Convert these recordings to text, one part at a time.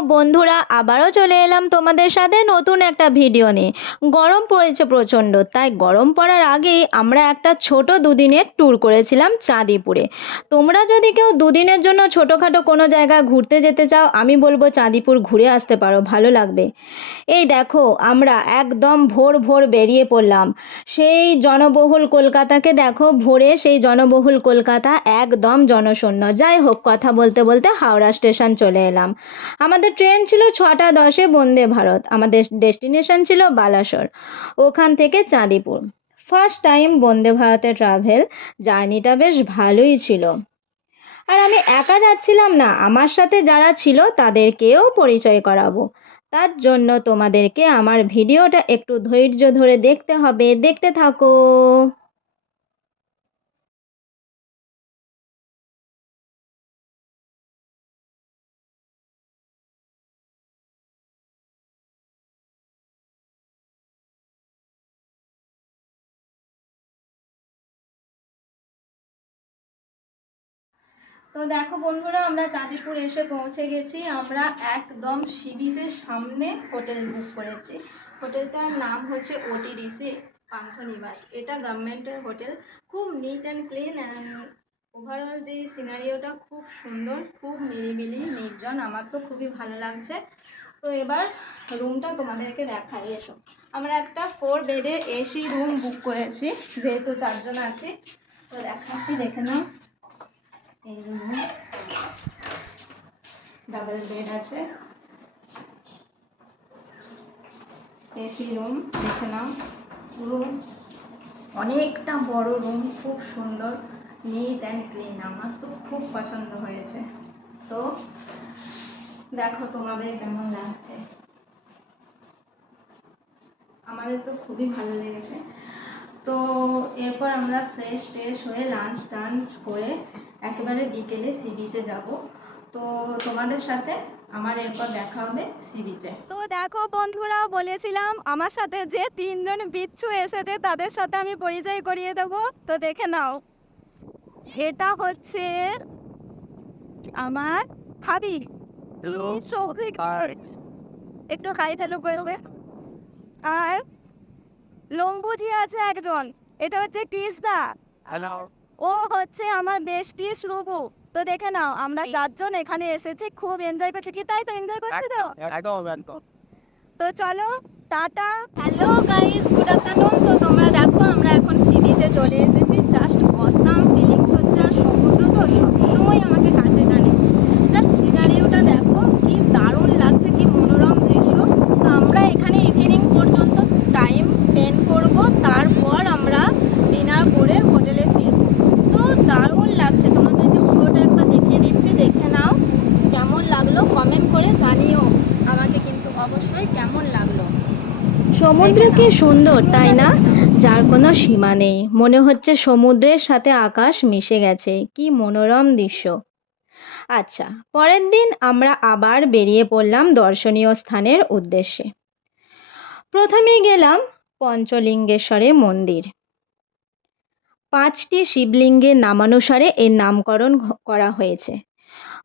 বন্ধুরা, আবারও চলে এলাম তোমাদের সাথে নতুন একটা ভিডিও নিয়ে। গরম পড়েছে প্রচণ্ড, তাই গরম পড়ার আগেই আমরা একটা ছোট দুদিনের ট্যুর করেছিলাম চাঁদিপুরে। তোমরা যদি কেউ দুদিনের জন্য ছোটোখাটো কোনো জায়গায় ঘুরতে যেতে চাও, আমি বলব চাঁদিপুর ঘুরে আসতে পারো, ভালো লাগবে। এই দেখো, আমরা একদম ভোর ভোর বেরিয়ে পড়লাম। সেই জনবহুল কলকাতাকে দেখো, ভোরে সেই জনবহুল কলকাতা একদম জনশূন্য। যাই হোক, কথা বলতে বলতে হাওড়া স্টেশন চলে এলাম। আমাদের ট্রেন ছিল ছটা দশে বন্দে ভারত। আমাদের ডেস্টিনেশন ছিল বালাসোর, ওখান থেকে চাঁদিপুর। ফার্স্ট টাইম বন্দে ভারতে ট্রাভেল জার্নিটা বেশ ভালোই ছিল। আর আমি একা যাচ্ছিলাম না, আমার সাথে যারা ছিল তাদেরকেও পরিচয় করাবো। তার জন্য তোমাদেরকে আমার ভিডিওটা একটু ধৈর্য ধরে দেখতে হবে, দেখতে থাকো। তো দেখো বন্ধুরা, আমরা চাঁদিপুর এসে পৌঁছে গেছি। আমরা একদম সি বিচের সামনে হোটেল বুক করেছি। হোটেলটার নাম হচ্ছে ওটিডিসি, পান্থনিবাস। এটা গভর্নমেন্টের হোটেল। খুব neat and clean and overall যে সিনারিওটা খুব সুন্দর, খুব নিরিবিলি, নির্জন। আমার তো খুবই ভালো লাগছে। তো এবার রুমটা তোমাদেরকে দেখাই। এসো। আমরা একটা ফোর বেডে এসি রুম বুক করেছি, যেহেতু চারজন আছি। তো দেখাচ্ছি, দেখে নাও। এই রুম ডাবল বেড আছে। এসি রুম দেখে নাও। রুম অনেকটা বড় রুম খুব সুন্দর নিট অ্যান্ড ক্লিন আমার তো খুব পছন্দ হয়েছে। তো দেখো তোমাদের কেমন লাগছে। আমাদের তো খুবই ভালো লেগেছে। তো এরপর আমরা ফ্রেশ ট্রেশ হয়ে লাঞ্চ টাঞ্চ করে একেবারে বিকেলে সি বিচে যাব। তো তোমাদের সাথে আমার এরপর দেখা হবে সি বিচে তো দেখো বন্ধুরা বলেছিলাম আমার সাথে যে তিনজন বিচ্ছু এসেছে তাদের সাথে আমি পরিচয় করিয়ে দেবো। তো দেখে নাও এটা হচ্ছে আমার ভাবি. একটু হাই হ্যালো করবে আর লম্বুজি আছে একজন এটা হচ্ছে কৃষ্ণা। Hello. ও হচ্ছে আমার বেস্টি শ্রুবু। তো দেখে নাও আমরা চারজন এখানে এসেছি খুব এনজয় করছি। কি তাই তো এনজয় করছি তো? একদম একদম তো চলো টাটা। হ্যালো গাইস গুড আফটারনুন তো তোমরা দেখো আমরা এখন সি বিচে চলে এসেছি। জাস্ট অসাম ফিলিংস হচ্ছে আর সমুদ্র তো সবসময় আমাকে কাছে টানে। জাস্ট সিনারিওটা দেখো কি দারুণ লাগছে কি মনোরম দৃশ্য তো আমরা এখানে ইভিনিং পর্যন্ত টাইম স্পেন্ড করব তারপর আমরা ডিনার করে হোটেলে ফিরবো তো দারুণ লাগছে তোমাদেরকে পুরোটা একবার দেখিয়ে দিচ্ছি দেখে নাও কেমন লাগল কমেন্ট করে জানিও আমাকে কিন্তু অবশ্যই কেমন লাগল সমুদ্র কি সুন্দর, তাই না? যার কোনো সীমা নেই। মনে হচ্ছে সমুদ্রের সাথে আকাশ মিশে গেছে। কি মনোরম দৃশ্য। আচ্ছা পরের দিন আমরা আবার বেরিয়ে পড়লাম দর্শনীয় স্থানের উদ্দেশ্যে। প্রথমে গেলাম পঞ্চলিঙ্গেশ্বরে মন্দির। পাঁচটি শিবলিঙ্গের নামানুসারে এর নামকরণ করা হয়েছে।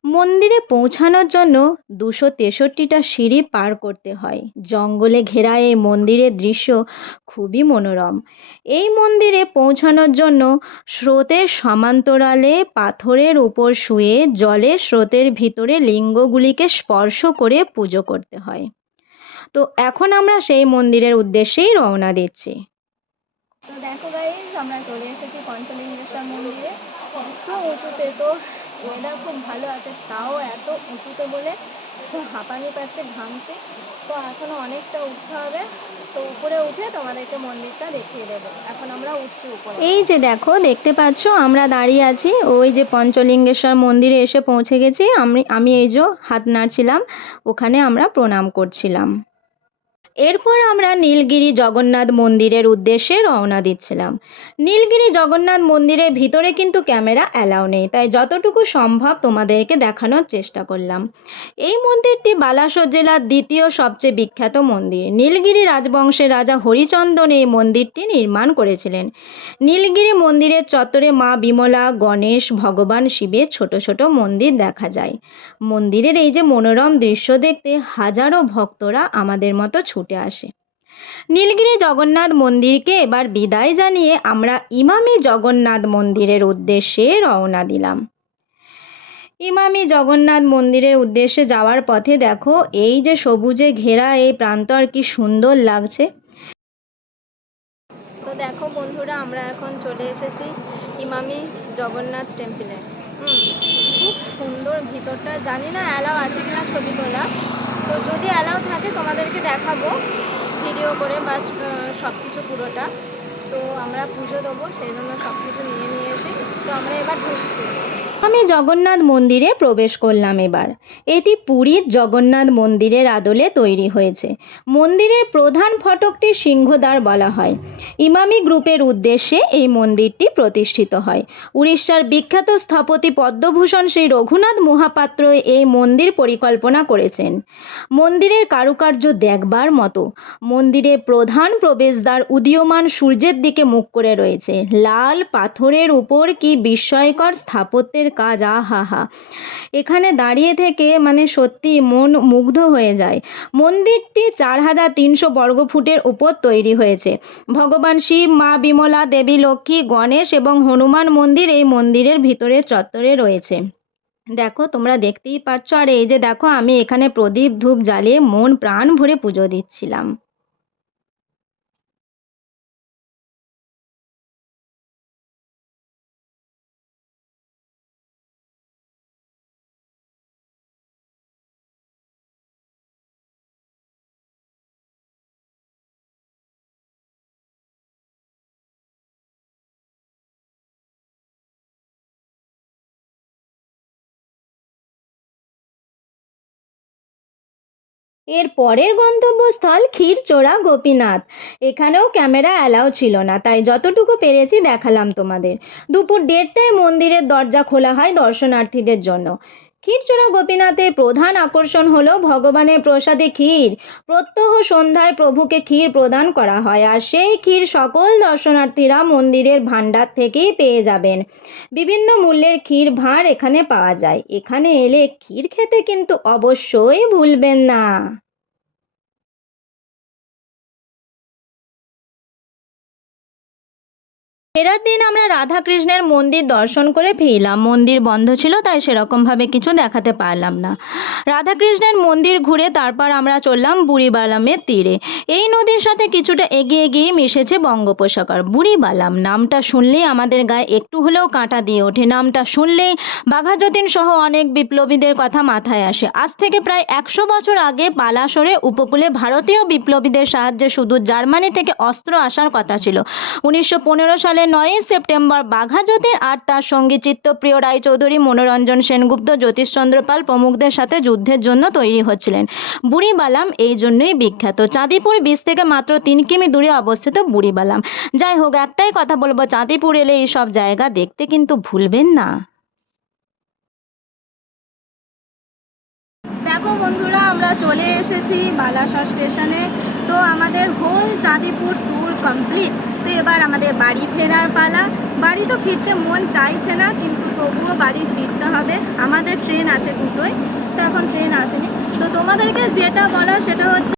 মন্দিরে পৌঁছানোর জন্য দুশো তেষট্টিটা সিঁড়ি পার করতে হয়। জঙ্গলে ঘেরা এই মন্দিরের দৃশ্য খুবই মনোরম। এই মন্দিরে পৌঁছানোর জন্য স্রোতের সমান্তরালে পাথরের উপর শুয়ে জলের স্রোতের ভিতরে লিঙ্গগুলিকে স্পর্শ করে পুজো করতে হয়। তো এখন আমরা সেই মন্দিরের উদ্দেশ্যেই রওনা দিচ্ছি। তো দেখো গাইজ আমরা চলে এসেছি পঞ্চলিঙ্গেশ্বর মন্দিরে। একটু উঁচুতে তো ওয়েদার খুব ভালো আছে, তাও এত উঁচুতে বলে খুব হাঁপানি পাচ্ছে ঘামছে। তো এখনও অনেকটা উঠতে হবে, তো উপরে উঠে তোমাদেরকে মন্দিরটা দেখিয়ে দেবো। এখন আমরা উঠছি উপরে। এই যে দেখো, দেখতে পাচ্ছ আমরা দাঁড়িয়ে আছি, ওই যে পঞ্চলিঙ্গেশ্বর মন্দিরে এসে পৌঁছে গেছি। আমি আমি এই যে হাত নাড়ছিলাম, ওখানে আমরা প্রণাম করছিলাম। এরপর আমরা নীলগিরি জগন্নাথ মন্দিরের উদ্দেশ্যে রওনা দিচ্ছিলাম। নীলগিরি জগন্নাথ মন্দিরের ভিতরে কিন্তু ক্যামেরা অ্যালাউ নেই, তাই যতটুকু সম্ভব তোমাদেরকে দেখানোর চেষ্টা করলাম। এই মন্দিরটি বালাসোর জেলার দ্বিতীয় সবচেয়ে বিখ্যাত মন্দির। নীলগিরি রাজবংশের রাজা হরিচন্দন এই মন্দিরটি নির্মাণ করেছিলেন। নীলগিরি মন্দিরের চত্বরে মা বিমলা, গণেশ, ভগবান শিবের ছোট ছোট মন্দির দেখা যায়। মন্দিরের এই যে মনোরম দৃশ্য দেখতে হাজারো ভক্তরা আমাদের মতো ছুটে আসে। নীলগিরি জগন্নাথ মন্দিরকে এবার বিদায় জানিয়ে আমরা ইমামি জগন্নাথ মন্দিরের উদ্দেশ্যে রওনা দিলাম। ইমামি জগন্নাথ মন্দিরের উদ্দেশ্যে যাওয়ার পথে দেখো, এই যে সবুজে ঘেরা এই প্রান্তর কি সুন্দর লাগছে। তো দেখো বন্ধুরা, আমরা এখন চলে এসেছি ইমামি জগন্নাথ টেম্পলে খুব সুন্দর ভিতরটা। জানি না অ্যালাউ আছে কিনা ছবি তোলা তো যদি অ্যালাউ থাকে তোমাদেরকে দেখাবো ভিডিও করে বা সব কিছু পুরোটা। তো আমরা পুজো দেবো, সেই জন্য সব কিছু নিয়ে নিয়ে এসে তো আমরা এবার ঢুকছি। আমি জগন্নাথ মন্দিরে প্রবেশ করলাম এবার। এটি পুরীর জগন্নাথ মন্দিরের আদলে তৈরি হয়েছে। মন্দিরের প্রধান ফটকটি সিংহদ্বার বলা হয়। ইমামি গ্রুপের উদ্দেশ্যে এই মন্দিরটি প্রতিষ্ঠিত হয়। উড়িষ্যার বিখ্যাত স্থপতি পদ্মভূষণ শ্রী রঘুনাথ মহাপাত্র এই মন্দির পরিকল্পনা করেছেন। মন্দিরের কারুকার্য দেখবার মতো। মন্দিরের প্রধান প্রবেশদ্বার উদীয়মান সূর্যের দিকে মুখ করে রয়েছে। লাল পাথরের উপর কি বিস্ময়কর স্থাপত্যের কাজ, আহা হা। এখানে দাঁড়িয়ে থেকে মানে সত্যি মন মুগ্ধ হয়ে যায়। মন্দিরটি চার হাজার তিনশো বর্গফুটের উপর তৈরি হয়েছে। ভগবান শিব, মা বিমলা, দেবী লক্ষ্মী, গণেশ এবং হনুমান মন্দির এই মন্দিরের ভিতরে চত্বরে রয়েছে। দেখো, তোমরা দেখতেই পাচ্ছ আর এই যে দেখো, আমি এখানে প্রদীপ ধূপ জ্বালিয়ে মন প্রাণ ভরে পুজো দিচ্ছিলাম। এর পরের গন্তব্যস্থল ক্ষীরচোড়া গোপীনাথ। এখানেও ক্যামেরা অ্যালাউ ছিল না, তাই যতটুকু পেরেছি দেখালাম তোমাদের। দুপুর দেড়টায় মন্দিরের দরজা খোলা হয় দর্শনার্থীদের জন্য। ক্ষীরচোরা গোপীনাথের প্রধান আকর্ষণ হল ভগবানের প্রসাদে ক্ষীর। প্রত্যহ সন্ধ্যায় প্রভুকে ক্ষীর প্রদান করা হয় আর সেই ক্ষীর সকল দর্শনার্থীরা মন্দিরের ভাণ্ডার থেকেই পেয়ে যাবেন। বিভিন্ন মূল্যের ক্ষীর ভাঁড় এখানে পাওয়া যায়। এখানে এলে ক্ষীর খেতে কিন্তু অবশ্যই ভুলবেন না। ফেরার দিন আমরা রাধাকৃষ্ণের মন্দির দর্শন করে ফিরলাম। মন্দির বন্ধ ছিল, তাই সেরকমভাবে কিছু দেখাতে পারলাম না। রাধাকৃষ্ণের মন্দির ঘুরে তারপর আমরা চললাম বুড়িবালামের তীরে। এই নদীর সাথে কিছুটা এগিয়ে গিয়ে মিশেছে বঙ্গোপসাগর। বুড়িবালাম, নামটা শুনলেই আমাদের গায়ে একটু হলেও কাঁটা দিয়ে ওঠে। নামটা শুনলেই বাঘাযতীন সহ অনেক বিপ্লবীদের কথা মাথায় আসে। আজ থেকে প্রায় একশো বছর আগে পালাসরে উপকূলে ভারতীয় বিপ্লবীদের সাহায্যে শুধু জার্মানি থেকে অস্ত্র আসার কথা ছিল। উনিশশো পনেরো সালে নয়ই সেপ্টেম্বর বাঘাযতীন আর তার সঙ্গী চিত্তপ্রিয় রায়চৌধুরী, মনোরঞ্জন সেনগুপ্ত, জ্যোতিষচন্দ্র পাল প্রমুখদের সাথে যুদ্ধের জন্য তৈরি হচ্ছিলেন। বুড়িবালাম এই জন্যই বিখ্যাত। চাঁদিপুর বীচ থেকে মাত্র তিন কিমি দূরে অবস্থিত বুড়িবালাম। যাই হোক, একটাই কথা বলব, চাঁদিপুর এলে এই সব জায়গা দেখতে কিন্তু ভুলবেন না। দেখো বন্ধুরা, আমরা চলে এসেছি বালাসর স্টেশনে। তো আমাদের হোল চাঁদিপুর ট্যুর কমপ্লিট তো এবার আমাদের বাড়ি ফেরার পালা। বাড়ি তো ফিরতে মন চাইছে না, কিন্তু তবুও বাড়ি ফিরতে হবে। আমাদের ট্রেন আছে দুটোই তো এখন ট্রেন আসেনি। তো তোমাদেরকে যেটা বলা সেটা হচ্ছে